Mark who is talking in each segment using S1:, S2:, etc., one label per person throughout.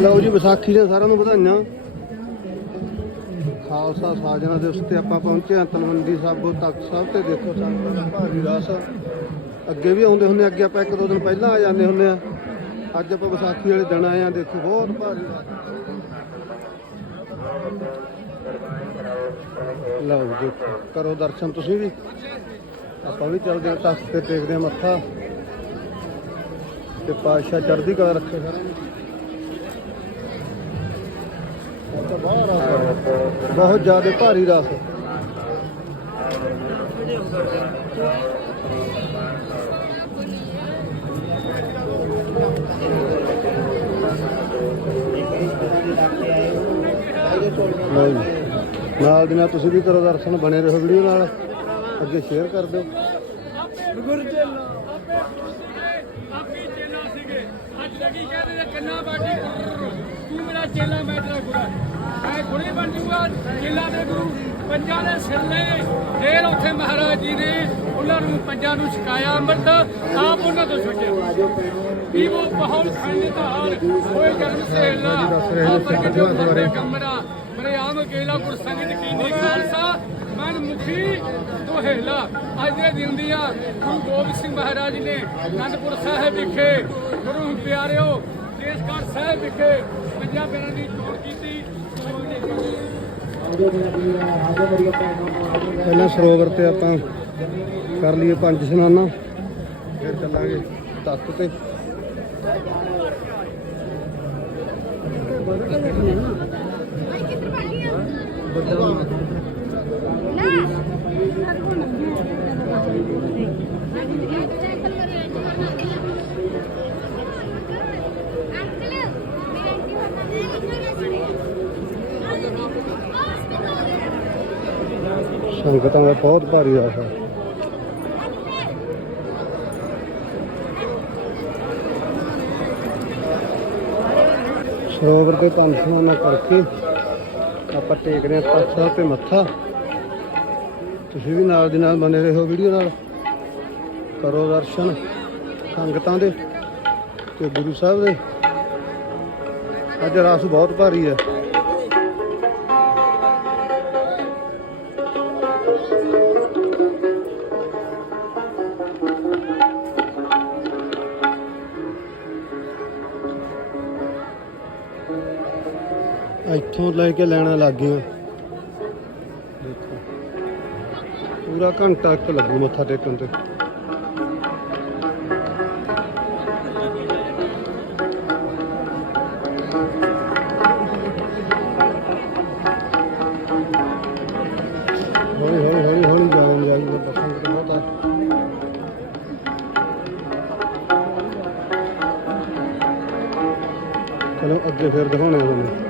S1: ਲਓ ਜੀ, ਵਿਸਾਖੀ ਦੀਆਂ ਸਾਰਿਆਂ ਨੂੰ ਵਧਾਈਆਂ। ਖਾਲਸਾ ਸਾਜਣਾ ਦਿਵਸ ਤੇ ਆਪਾਂ ਪਹੁੰਚੇ ਹਾਂ, ਤਲਵੰਡੀ ਸਾਬੋ ਤਖਤ ਸਾਹਿਬ ਤੇ ਦੇਖੋ ਸੰਗਤਾਂ ਦਾ ਭਾਰੀ ਰਸ। ਅੱਗੇ ਵੀ ਆਉਂਦੇ ਹੁੰਦੇ ਅੱਗੇ ਆਪਾਂ ਇੱਕ ਦੋ ਦਿਨ ਪਹਿਲਾਂ ਆ ਜਾਂਦੇ ਹੁੰਦੇ ਆ। ਅੱਜ ਆਪਾਂ ਵਿਸਾਖੀ ਵਾਲੇ ਦਿਨ ਆਏ ਆ ਦੇਖੋ, ਬਹੁਤ ਭਾਰੀ ਰਸ। ਲਓ ਜੀ ਦੇਖੋ ਕਰੋ ਦਰਸ਼ਨ ਤੁਸੀਂ ਵੀ। ਆਪਾਂ ਵੀ ਚੱਲਦੇ ਹਾਂ ਤਖਤ ਤੇ ਟੇਕਦੇ ਹਾਂ ਮੱਥਾ। ਤੇ ਪਾਤਸ਼ਾਹ ਚੜ੍ਹਦੀ ਕਲਾ ਰੱਖੇ ਸਾਰਿਆਂ ਨੂੰ। ਤਾਂ ਬਹੁਤ ਰਸ ਹੈ। ਬਹੁਤ ਜ਼ਿਆਦਾ ਭਾਰੀ ਰਸ ਹੈ। ਨਾਲ ਦੀ ਨਾਲ ਤੁਸੀਂ ਵੀ ਕਰੋ ਦਰਸ਼ਨ, ਬਣੇ ਰਹੋ ਵੀਡੀਓ ਨਾਲ ਅੱਗੇ ਸ਼ੇਅਰ ਕਰ ਦਿਓ
S2: ਆਪੀ ਚੇਲਾ ਸੀਗੇ ਅੱਜ ਲੱਗੀ ਕਹਿੰਦੇ ਨੇ ਕੰਨਾ ਬਾਟੀ ਤੂੰ ਮੇਰਾ ਚੇਲਾ, ਮੈਂ ਤੇਰਾ ਗੁਰੂ ਮੈਂ ਗੁਰੂ ਬਣ ਜੂਗਾ ਚੇਲਾ ਦੇ ਗੁਰੂ, ਪੰਜਾਂ ਦੇ ਸਿਰਲੇ ਫੇਰ ਉੱਥੇ ਮਹਾਰਾਜ ਜੀ ਨੇ ਉਹਨਾਂ ਨੂੰ, ਪੰਜਾਂ ਨੂੰ ਛਕਾਇਆ ਅੰਮ੍ਰਿਤ, ਆਪ ਉਹਨਾਂ ਤੋਂ ਛੁੱਟਿਆ ਵੀ ਉਹ ਬਹੁਤ ਖੰਡ ਧਾਰ ਹੋਏ ਜਨਮ ਸੇਲਾ ਆਪਰ ਕਿਤੇ ਉੱਪਰ ਕਮਰਾ। ਮਰੇ ਆਮ ਕੇਲਾ ਗੁਰ ਸੰਗਤ ਖਾਲਸਾ ਮਨ ਮੁਖੀ ਦੁਹੇਲਾ। ਅੱਜ ਦੇ ਦਿਨ ਦੀਆਂ ਗੁਰੂ ਗੋਬਿੰਦ ਸਿੰਘ ਮਹਾਰਾਜ ਨੇ ਅਨੰਦਪੁਰ ਸਾਹਿਬ ਵਿਖੇ, ਗੁਰੂ ਪਿਆਰਿਓ ਕੇਸਗੜ੍ਹ ਸਾਹਿਬ ਵਿਖੇ ਪੰਜਾਂ ਪਿਆਰਿਆਂ ਦੀ ਚੋਣ ਕੀਤੀ।
S1: ਪਹਿਲਾਂ ਸਰੋਵਰ ਤੇ ਆਪਾਂ ਕਰ ਲਈਏ ਪੰਜ ਇਸ਼ਨਾਨਾਂ ਫਿਰ ਚੱਲਾਂਗੇ ਤਖਤ ਤੇ। ਸੰਗਤਾਂ ਦਾ ਬਹੁਤ ਭਾਰੀ ਰਸ ਹੈ ਸਰੋਵਰ ਤੇ ਕੰਮ ਇਸ਼ਨਾਨਾਂ ਕਰਕੇ ਆਪਾਂ ਟੇਕਦੇ ਹਾਂ ਤਖਤ ਸਾਹਿਬ ਤੇ ਮੱਥਾ। ਤੁਸੀਂ ਵੀ ਨਾਲ ਦੀ ਨਾਲ ਬਣੇ ਰਹੋ ਵੀਡੀਓ ਨਾਲ। ਕਰੋ ਦਰਸ਼ਨ ਸੰਗਤਾਂ ਦੇ ਤੇ ਗੁਰੂ ਸਾਹਿਬ ਦੇ। ਅੱਜ ਰਸ ਬਹੁਤ ਭਾਰੀ ਹੈ। ਇੱਥੋਂ ਲੈ ਕੇ ਲੈਣਾ ਲੱਗ ਗਏ ਦੇਖੋ। ਪੂਰਾ ਘੰਟਾ ਇੱਕ ਲੱਗੂ ਮੱਥਾ ਟੇਕਣ ਤੇ। ਹੌਲੀ ਹੌਲੀ ਹੌਲੀ ਹੌਲੀ ਜਾਣ ਜਾਈ ਬਸੰਤ ਬਹੁਤ। ਚਲੋ, ਅੱਗੇ ਫਿਰ ਦਿਖਾਉਣੇ ਤੁਹਾਨੂੰ।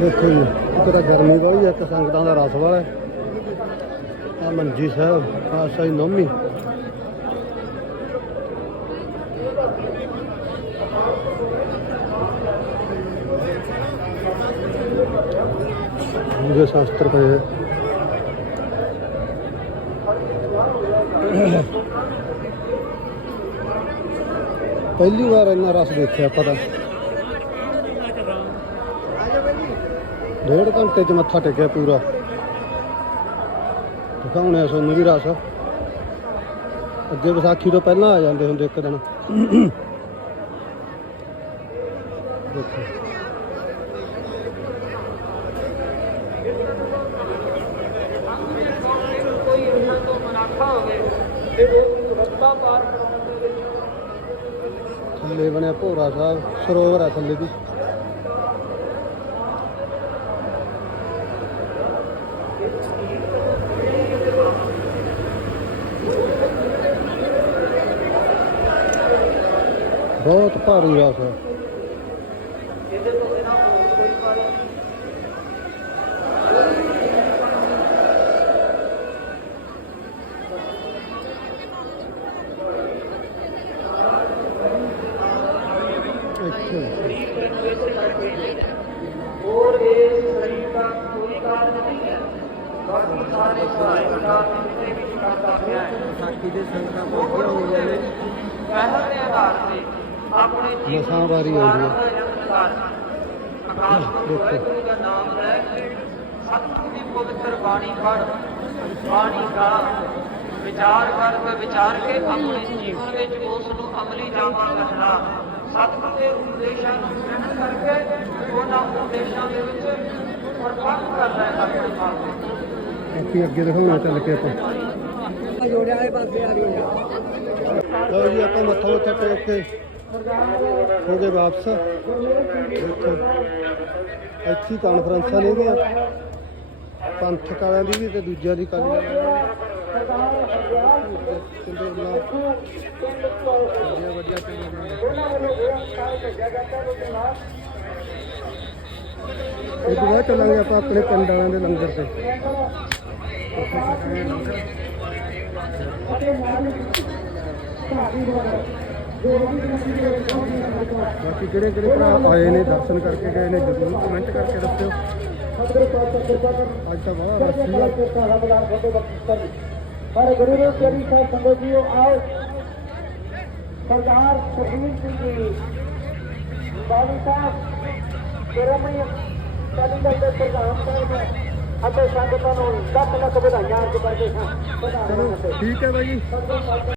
S1: ਦੇਖੋ ਜੀ ਇੱਕ ਤਾਂ ਗਰਮੀ ਵਾਲੀ ਹੈ, ਇੱਕ ਸੰਗਤਾਂ ਦਾ ਰਸ ਵਾਲਾ ਆ ਮੰਜੀ ਸਾਹਿਬ ਆ ਸਾਈ ਨੌਮੀ। ਉਹਦੇ ਸ਼ਾਸਤਰ ਪਏ ਹੈ। ਪਹਿਲੀ ਵਾਰ ਇੰਨਾ ਰਸ ਦੇਖਿਆ ਪਤਾ ਡੇਢ ਘੰਟੇ ਚ ਮੱਥਾ ਟੇਕਿਆ ਪੂਰਾ। ਦਿਖਾਉਣੇ ਸੋਨੂੰ ਵੀ ਰਸ। ਅੱਗੇ ਵਿਸਾਖੀ ਤੋਂ ਪਹਿਲਾਂ ਆ ਜਾਂਦੇ ਹੁੰਦੇ ਇੱਕ ਦਿਨ। ਦੇਖੋ।
S2: ਤੋਂ ਹੋਵੇ ਤੇ ਉਹ ਰੱਬਾ ਪਾਰ ਕਰਾਉਣ ਦੇ ਵਿੱਚ
S1: ਥੱਲੇ ਬਣਿਆ ਭੋਰਾ ਸਾਹਿਬ, ਸਰੋਵਰ ਆ ਥੱਲੇ ਵੀ ਬਹੁਤ ਭਾਰੀ ਰਸ ਹੈ ਇੱਥੇ
S3: ਹੋਰ ਇਸ ਸਰੀਰ ਦਾ ਕੋਈ ਕਾਰਨ ਨਹੀਂ ਹੈ। ਬਾਕੀ ਸਾਰੇ ਸਹਾਇਕ ਕਾਰਨ ਦੇ ਵਿੱਚ ਕਰਦਾ ਪਿਆ ਹੈ।
S1: ਸਾਕੀ ਦੇ ਸੰਗਤਾਂ ਪਹੁੰਚੀਆਂ ਹੋਈਆਂ ਨੇ।
S3: ਪਹਿਲ ਦੇ ਆਧਾਰ ਤੇ ਆਪਣੇ ਜੀਵਨ
S1: ਮਸਾਂ ਵਾਰੀ ਹੈ।
S3: ਹੈ। ਆਕਾਸ਼ ਨੂੰ। ਵਾਹਿਗੁਰੂ ਦਾ ਨਾਮ ਲੈ ਕੇ ਸਤਿਗੁਰੂ ਦੀ ਪਵਿੱਤਰ ਬਾਣੀ ਪੜ੍ਹ ਬਾਣੀ ਦਾ ਵਿਚਾਰ ਕਰ ਤੇ ਵਿਚਾਰ ਕੇ ਆਪਣੇ ਜੀਵਨ ਵਿੱਚ ਉਸ ਨੂੰ ਅਮਲੀ ਜਾਮਾ ਕਰਨਾ ਸਤਿਗੁਰੂ ਦੇ ਉਪਦੇਸ਼ਾਂ ਨੂੰ ਗ੍ਰਹਿਣ ਕਰਕੇ ਉਹਨਾਂ ਉਪਦੇਸ਼ਾਂ ਦੇ ਵਿੱਚ ਪਰਪੱਕ ਕਰਨਾ ਹੈ ਆਪਣੇ ਆਪ ਨੂੰ
S1: ਅੱਗੇ ਦਿਖਾਉਣਾ ਚੱਲ ਕੇ ਆਪਾਂ
S2: ਜੋੜਿਆ ਵਾਲੇ ਪਾਸੇ ਆ ਗਏ
S1: ਲਓ ਜੀ ਆਪਾਂ ਮੱਥਾ ਉੱਥੇ ਟੇਕ ਕੇ ਹੋ ਗਏ ਵਾਪਸ। ਦੇਖੋ ਇੱਥੇ ਹੀ ਕਾਨਫਰੰਸਾਂ ਨੇ ਗਈਆਂ ਪੰਥਕ ਵਾਲਿਆਂ ਦੀ ਵੀ ਤੇ ਦੂਜਿਆਂ ਦੀ ਵੱਡੀਆਂ ਵੱਡੀਆਂ ਇਹ ਤੋਂ ਬਾਅਦ ਚੱਲਾਂਗੇ ਆਪਾਂ ਆਪਣੇ ਪਿੰਡ ਵਾਲਿਆਂ ਦੇ ਲੰਗਰ ਤੇ। ਬਾਕੀ ਕਿਹੜੇ ਕਿਹੜੇ ਭਰਾ ਆਏ ਨੇ, ਦਰਸ਼ਨ ਕਰਕੇ ਗਏ ਨੇ, ਜ਼ਰੂਰ ਕਮੈਂਟ ਕਰਕੇ ਦੱਸਿਓ। ਅੱਜ ਤਾਂ ਬੜਾ ਰਸ਼ ਸੀਗਾ
S3: ਹਰ ਗੁਰੂ ਦੇ ਪਿਆਰੀ ਸਾਹਿਬ ਸੰਗਤ ਜੀਓ, ਆਓ। ਸਰਦਾਰ ਸੁਖਬੀਰ ਸਿੰਘ ਜੀ ਬਾਬੂ ਸਾਹਿਬ ਸ਼੍ਰੋਮਣੀ ਅਕਾਲੀ ਦਲ ਦੇ ਪ੍ਰਧਾਨ ਸਾਹਿਬ ਅਤੇ ਸੰਗਤਾਂ ਨੂੰ ਲੱਖ ਲੱਖ ਵਧਾਈਆਂ ਅੱਜ ਕਰਦੇ ਹਾਂ।
S1: ਠੀਕ ਹੈ ਬਾਈ ਜੀ।